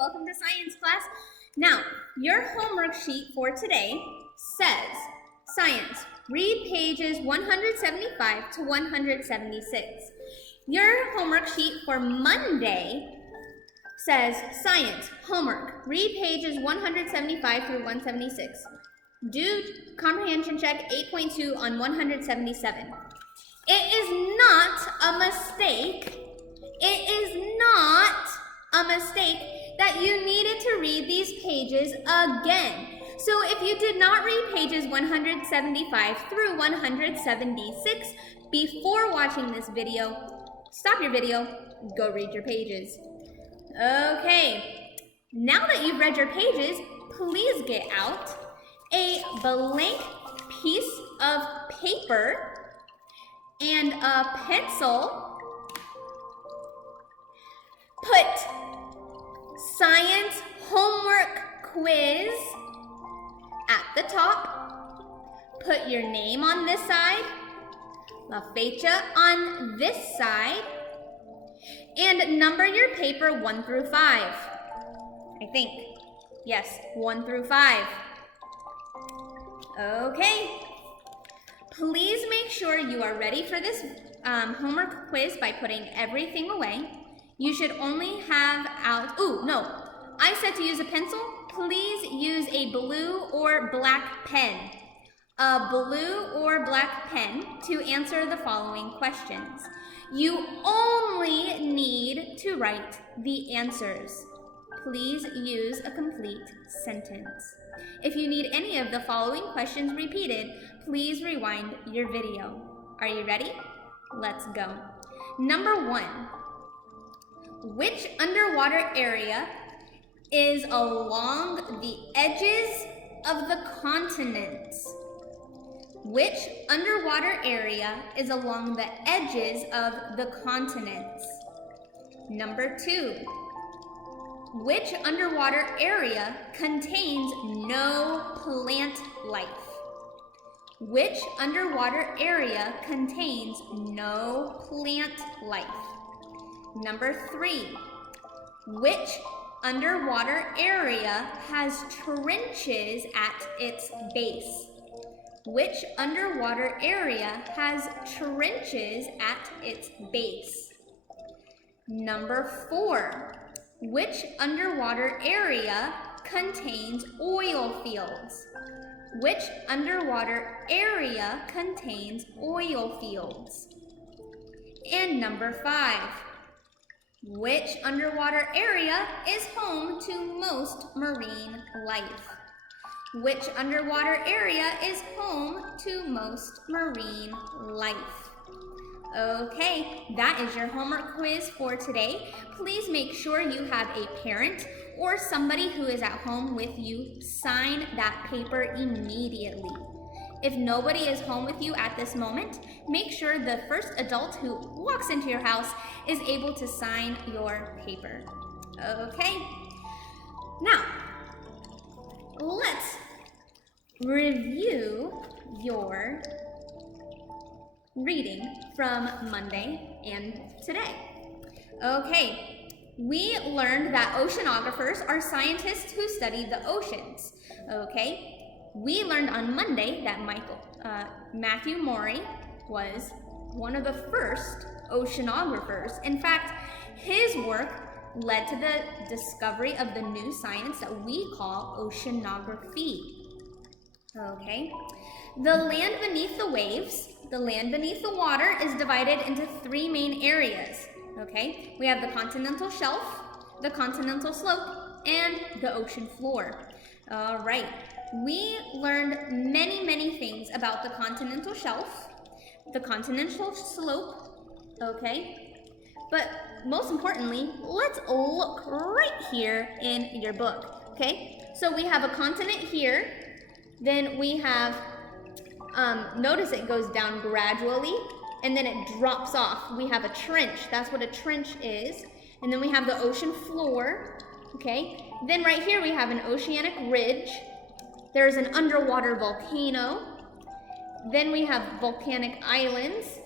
Welcome to science class. Now, your homework sheet for today says, science, read pages 175 to 176. Your homework sheet for Monday says, science, homework, read pages 175 through 176. Do comprehension check 8.2 on 177. It is not a mistake. It is not a mistake that you needed to read these pages again. So if you did not read pages 175 through 176 before watching this video, stop your video, go read your pages. Okay, now that you've read your pages, please get out a blank piece of paper and a pencil. Put science homework quiz at the top. Put your name on this side, la fecha on this side, and number your paper 1 through 5. I think. Yes, 1 through 5. Okay. Please make sure you are ready for this homework quiz by putting everything away. You should only have out, I said to use a pencil. Please use a blue or black pen. A blue or black pen to answer the following questions. You only need to write the answers. Please use a complete sentence. If you need any of the following questions repeated, please rewind your video. Are you ready? Let's go. Number 1. Which underwater area is along the edges of the continents? Which underwater area is along the edges of the continents? Number 2. Which underwater area contains no plant life? Which underwater area contains no plant life? Number 3. Which underwater area has trenches at its base? Which underwater area has trenches at its base? Number 4. Which underwater area contains oil fields? Which underwater area contains oil fields? And number 5. Which underwater area is home to most marine life? Which underwater area is home to most marine life? Okay, that is your homework quiz for today. Please make sure you have a parent or somebody who is at home with you sign that paper immediately. If nobody is home with you at this moment, make sure the first adult who walks into your house is able to sign your paper. Okay, now let's review your reading from Monday and today. Okay, we learned that oceanographers are scientists who study the oceans. Okay, we learned on Monday that Matthew Maury was one of the first oceanographers. In fact, his work led to the discovery of the new science that we call oceanography. Okay, the land beneath the waves, the land beneath the water is divided into 3 main areas. Okay, we have the continental shelf, the continental slope, and the ocean floor. All right, we learned many things about the continental shelf, the continental slope, okay? But most importantly, let's look right here in your book, okay? So we have a continent here, then we have, notice it goes down gradually, and then it drops off. We have a trench, that's what a trench is. And then we have the ocean floor, okay? Then right here we have an oceanic ridge. There's an underwater volcano. Then we have volcanic islands.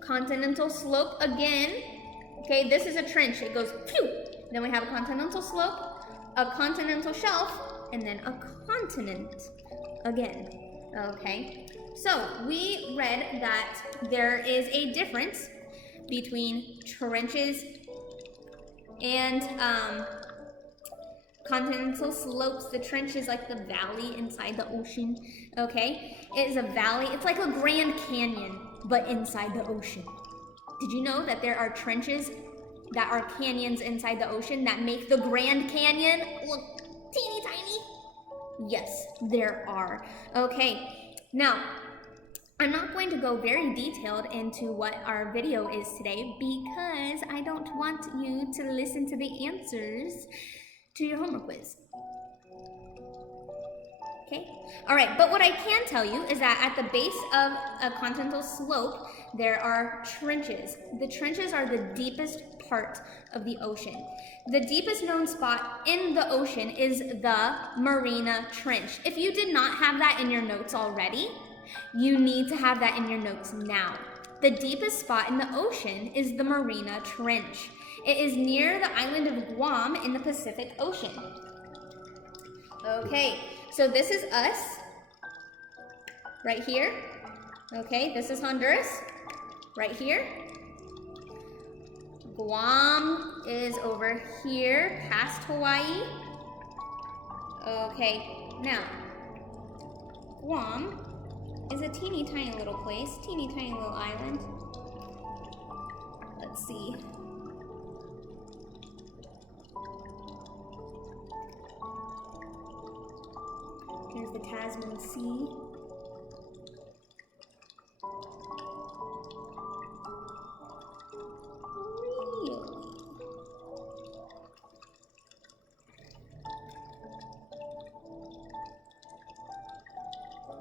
Continental slope again. Okay, this is a trench. It goes phew, Then we have a continental slope, a continental shelf, and then a continent again. Okay, so we read that there is a difference between trenches and continental slopes. The trench is like the valley inside the ocean. Okay, it is a valley. It's like a Grand Canyon, but inside the ocean. Did you know that there are trenches that are canyons inside the ocean that make the Grand Canyon look teeny tiny? Yes, there are. Okay, now, I'm not going to go very detailed into what our video is today because I don't want you to listen to the answers to your homework quiz. Okay? All right, but what I can tell you is that at the base of a continental slope, there are trenches. The trenches are the deepest part of the ocean. The deepest known spot in the ocean is the Marina Trench. If you did not have that in your notes already, you need to have that in your notes now. The deepest spot in the ocean is the Marina Trench. It is near the island of Guam in the Pacific Ocean. Okay, so this is us, right here. Okay, this is Honduras, right here. Guam is over here, past Hawaii. Okay, now, Guam is a teeny tiny little place, teeny tiny little island. Let's see. Here's the Tasman Sea. Really?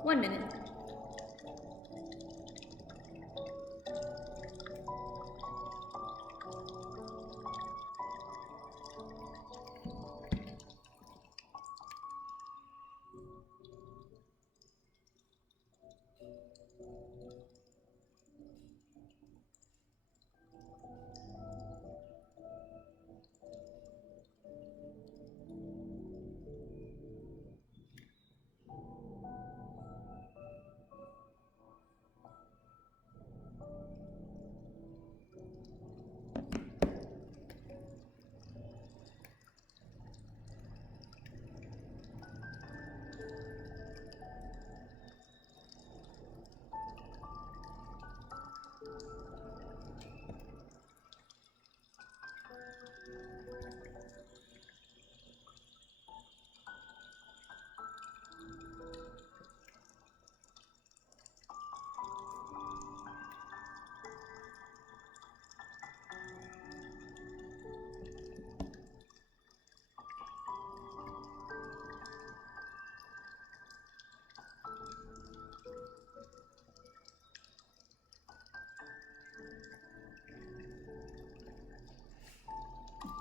1 minute.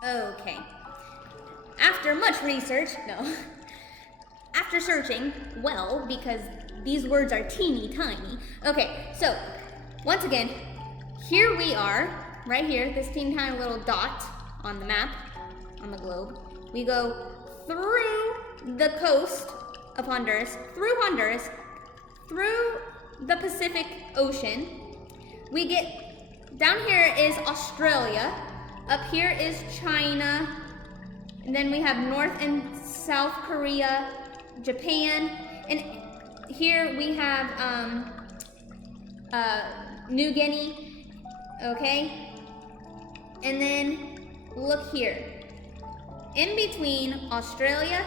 Okay. After much research, no. After searching, well, because these words are teeny tiny. Okay, so, once again, here we are, right here, this teeny tiny little dot on the map, on the globe. We go through the coast of Honduras, through the Pacific Ocean. We get, down here is Australia. Up here is China, and then we have North and South Korea, Japan, and here we have New Guinea, okay? And then look here. In between Australia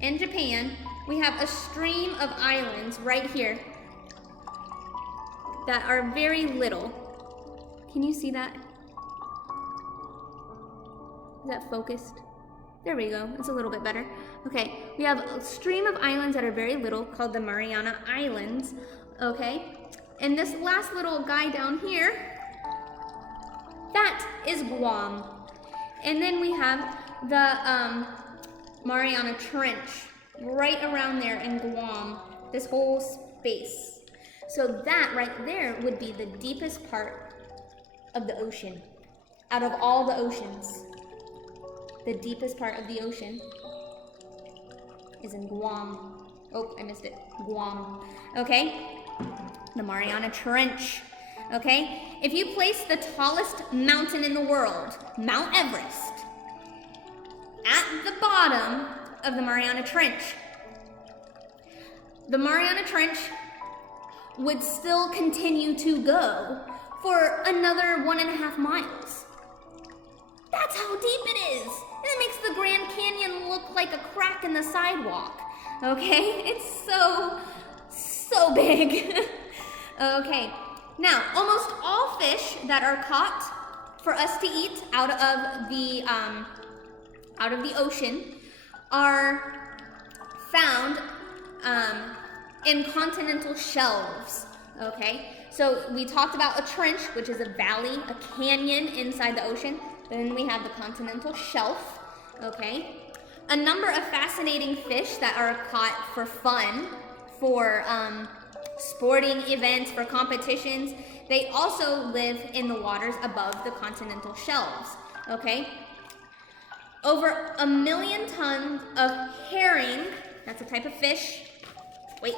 and Japan, we have a stream of islands right here that are very little. Can you see that? Is that focused? There we go, it's a little bit better. Okay, we have a stream of islands that are very little called the Mariana Islands, okay? And this last little guy down here, that is Guam. And then we have the Mariana Trench right around there in Guam, this whole space. So that right there would be the deepest part of the ocean, out of all the oceans. the deepest part of the ocean is in Guam. Oh, I missed it. Guam. Okay? The Mariana Trench. Okay? If you place the tallest mountain in the world, Mount Everest, at the bottom of the Mariana Trench, the Mariana Trench would still continue to go for another 1.5 miles. That's how deep it is. And it makes the Grand Canyon look like a crack in the sidewalk. Okay? It's so big. Okay. Now, almost all fish that are caught for us to eat out of the ocean are found in continental shelves. Okay? So we talked about a trench, which is a valley, a canyon inside the ocean. Then we have the continental shelf. Okay? A number of fascinating fish that are caught for fun, for sporting events, for competitions. They also live in the waters above the continental shelves. Okay? Over 1 million tons of herring, that's a type of fish. Wait.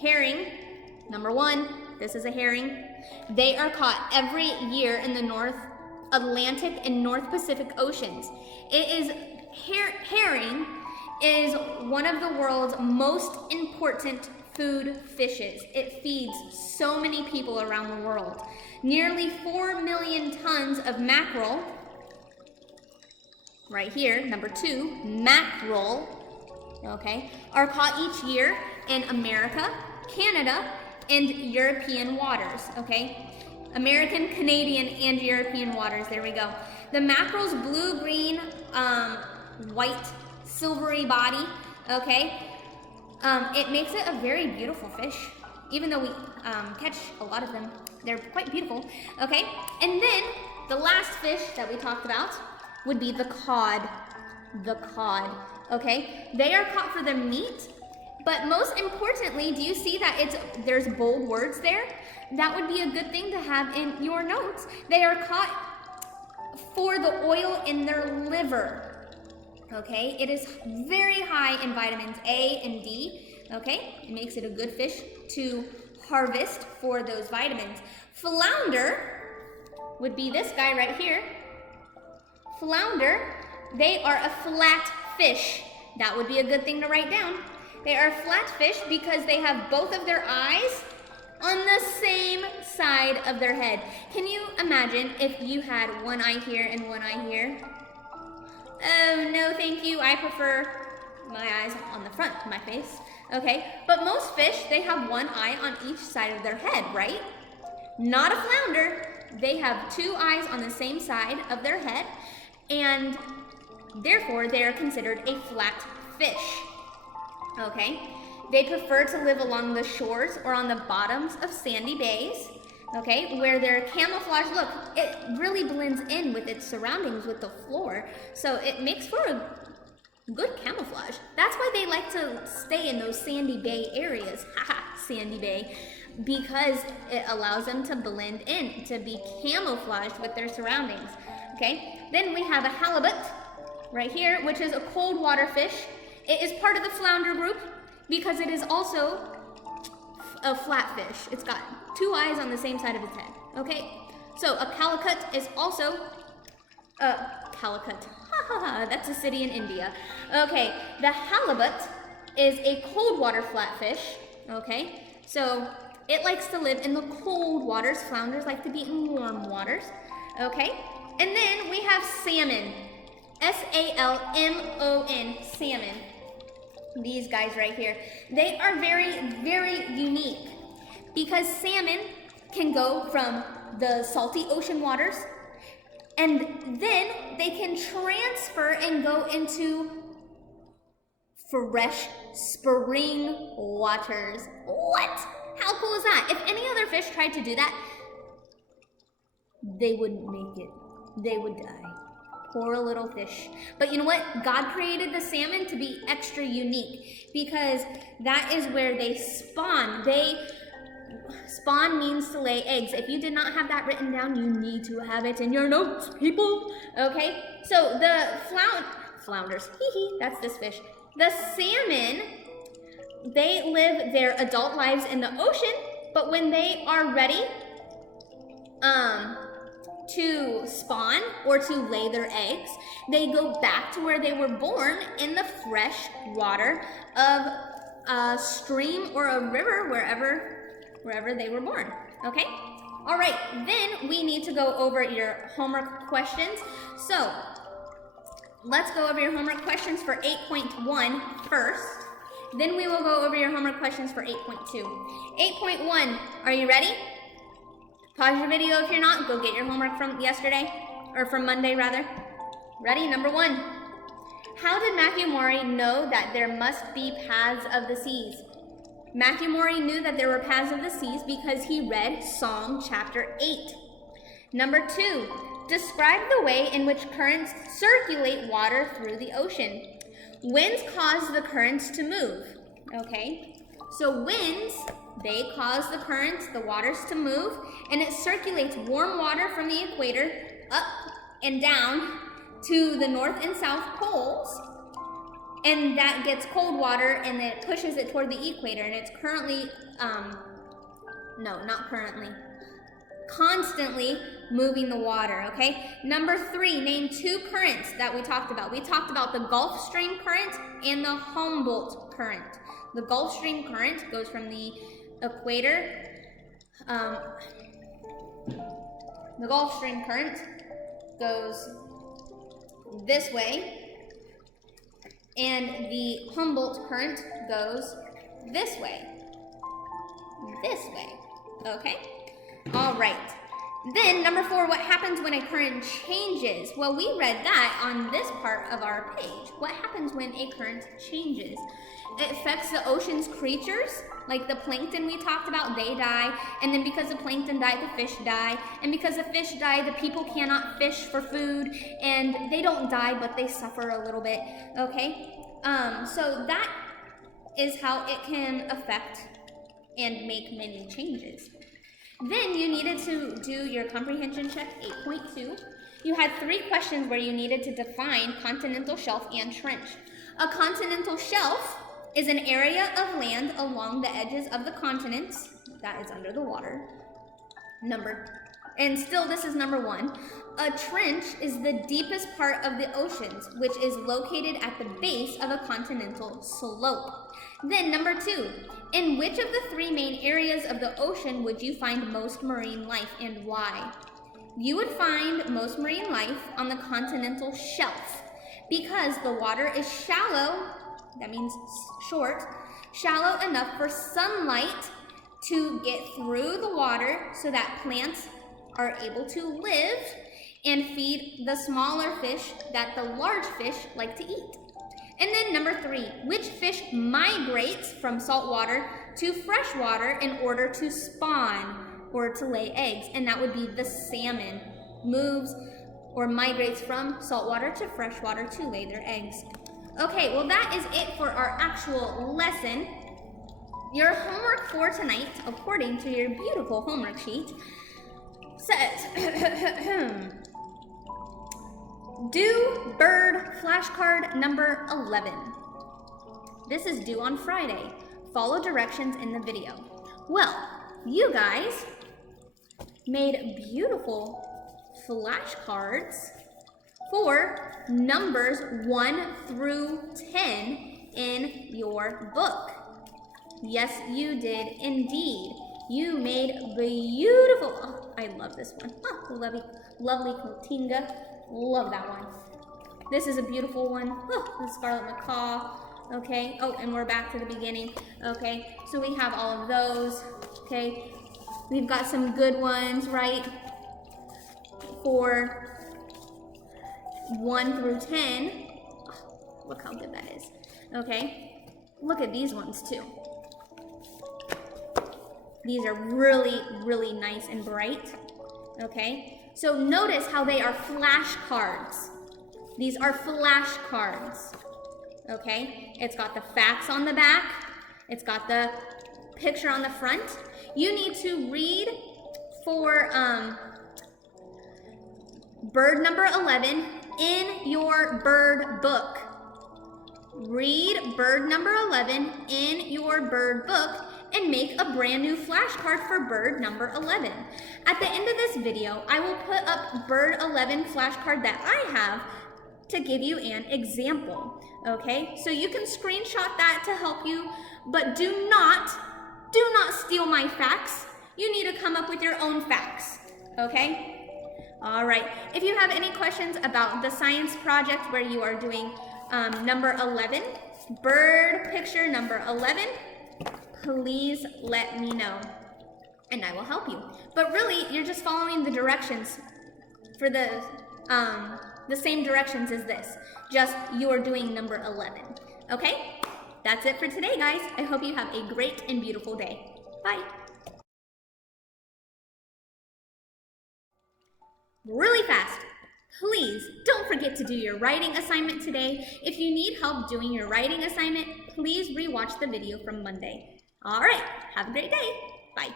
Herring, number 1, this is a herring. They are caught every year in the North Atlantic and North Pacific Oceans. Herring is one of the world's most important food fishes. It feeds so many people around the world. Nearly 4 million tons of mackerel, right here, number 2, mackerel, okay, are caught each year in America, Canada, and European waters, okay? American, Canadian, and European waters, there we go. The mackerel's blue-green, white, silvery body, okay, it makes it a very beautiful fish. Even though we catch a lot of them, they're quite beautiful, okay? And then, the last fish that we talked about would be the cod. The cod, okay? They are caught for their meat, but most importantly, do you see that there's bold words there? That would be a good thing to have in your notes. They are caught for the oil in their liver, okay? It is very high in vitamins A and D, okay? It makes it a good fish to harvest for those vitamins. Flounder would be this guy right here. Flounder, they are a flat fish. That would be a good thing to write down. They are flat fish because they have both of their eyes on the same side of their head. Can you imagine if you had one eye here and one eye here? Oh, no, thank you. I prefer my eyes on the front of my face. Okay, but most fish, they have one eye on each side of their head, right? Not a flounder. They have 2 eyes on the same side of their head, and therefore they are considered a flat fish. Okay? They prefer to live along the shores or on the bottoms of sandy bays, okay, where their camouflage, look, it really blends in with its surroundings, with the floor, so it makes for a good camouflage. That's why they like to stay in those sandy bay areas, haha, sandy bay, because it allows them to blend in, to be camouflaged with their surroundings, okay? Then we have a halibut right here, which is a cold water fish. It is part of the flounder group because it is also a flat fish. It's got 2 eyes on the same side of its head, okay? So a calicut is also Calicut. That's a city in India. Okay, the halibut is a cold water flatfish, okay? So it likes to live in the cold waters. Flounders like to be in warm waters, okay? And then we have salmon. S-A-L-M-O-N, salmon. These guys right here. They are very, very unique because salmon can go from the salty ocean waters and then they can transfer and go into fresh spring waters. What? How cool is that? If any other fish tried to do that, they wouldn't make it. They would die. Poor little fish. But you know what? God created the salmon to be extra unique because that is where they spawn. spawn means to lay eggs. If you did not have that written down, you need to have it in your notes, people. Okay, so the flounders, that's this fish. The salmon, they live their adult lives in the ocean, but when they are ready to spawn or to lay their eggs, they go back to where they were born in the fresh water of a stream or a river, wherever they were born. Okay? All right, then we need to go over your homework questions. So let's go over your homework questions for 8.1 first. Then we will go over your homework questions for 8.2. 8.1, are you ready? Pause your video if you're not. Go get your homework from yesterday, or from Monday rather. Ready? Number 1. How did Matthew Maury know that there must be paths of the seas? Matthew Maury knew that there were paths of the seas because he read Psalm chapter 8. Number 2. Describe the way in which currents circulate water through the ocean. Winds cause the currents to move. Okay, so winds, they cause the currents, the waters to move, and it circulates warm water from the equator up and down to the north and south poles, and that gets cold water and it pushes it toward the equator, and it's currently, constantly moving the water, okay? Number 3, name 2 currents that we talked about. We talked about the Gulf Stream current and the Humboldt current. The Gulf Stream current goes from the equator. The Gulf Stream current goes this way, and the Humboldt current goes this way. Okay? All right. Then, number 4, what happens when a current changes? Well, we read that on this part of our page. What happens when a current changes? It affects the ocean's creatures, like the plankton we talked about, they die. And then because the plankton die, the fish die. And because the fish die, the people cannot fish for food. And they don't die, but they suffer a little bit, okay? So that is how it can affect and make many changes. Then you needed to do your comprehension check 8.2. You had 3 questions where you needed to define continental shelf and trench. A continental shelf is an area of land along the edges of the continents that is under the water. This is number 1. A trench is the deepest part of the oceans, which is located at the base of a continental slope. Then number 2, in which of the 3 main areas of the ocean would you find most marine life and why? You would find most marine life on the continental shelf because the water is shallow, that means short, shallow enough for sunlight to get through the water so that plants are able to live and feed the smaller fish that the large fish like to eat. And then number 3, which fish migrates from salt water to fresh water in order to spawn or to lay eggs? And that would be the salmon. Moves or migrates from salt water to fresh water to lay their eggs. Okay, well that is it for our actual lesson. Your homework for tonight, according to your beautiful homework sheet, says do bird flashcard number 11. This is due on Friday. Follow directions in the video. Well, you guys made beautiful flashcards for numbers 1 through 10 in your book. Yes, you did indeed. You made beautiful, oh, I love this one. Oh, lovely Cotinga. Love that one. This is a beautiful one. Oh, the Scarlet Macaw. Okay. Oh, and we're back to the beginning. Okay. So we have all of those. Okay. We've got some good ones, right? For 1 through 10. Oh, look how good that is. Okay. Look at these ones too. These are really, really nice and bright. Okay. So notice how they are flashcards. These are flashcards. Okay? It's got the facts on the back. It's got the picture on the front. you need to read for bird number 11 in your bird book. Read bird number 11 in your bird book and make a brand new flashcard for bird number 11. At the end of this video, I will put up bird 11 flashcard that I have to give you an example, okay? So you can screenshot that to help you, but do not steal my facts. You need to come up with your own facts, okay? All right, if you have any questions about the science project where you are doing number 11, bird picture number 11, please let me know and I will help you. But really, you're just following the directions for the same directions as this, just you're doing number 11, okay? That's it for today, guys. I hope you have a great and beautiful day. Bye. Really fast, please don't forget to do your writing assignment today. If you need help doing your writing assignment, please rewatch the video from Monday. All right, have a great day. Bye.